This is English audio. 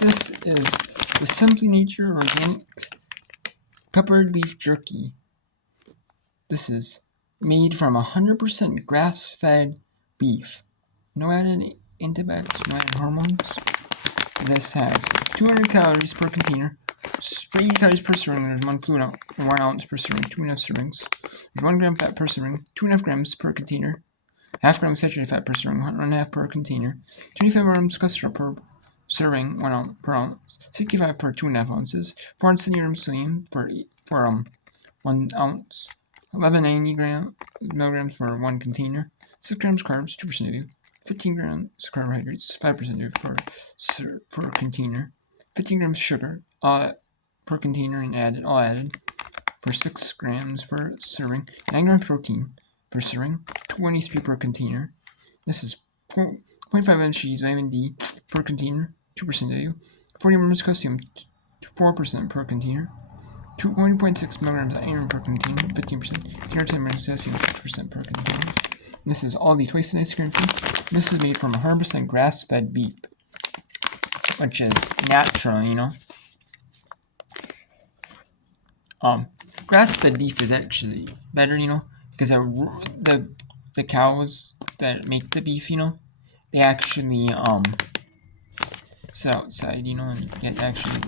This is the Simply Nature Organic Peppered Beef Jerky. This is made from 100% grass-fed beef. No added antibiotics, no added hormones. This has 200 calories per container, 80 calories per serving. There's 1 fluid ounce, 1 ounce per serving, 2.5 servings. There's 1 gram fat per serving, 2.5 grams per container. Half gram saturated fat per serving, 1.5 per container. 25 grams cholesterol per serving, 1 ounce per ounce. 65 per 2.5 ounces. 470 grams sodium for 1 ounce. 1190 milligrams for 1 container. 6 grams carbs, 2% of you. 15 grams carbohydrates, 5% of per container. 15 grams sugar, all per container and all added for 6 grams per serving. 9 grams protein per serving, 23 per container. This is 0.5 mg vitamin D per container, 2% of you. 40 grams calcium, 4% per container. 1.6 milligrams of iron per container, 15%. 310 grams calcium, 6% per container. This is all the twice a day screen food. This is made from 100% grass-fed beef, which is natural, you know. Grass-fed beef is actually better, you know, because the cows that make the beef, you know, they actually sit outside, you know, and get actually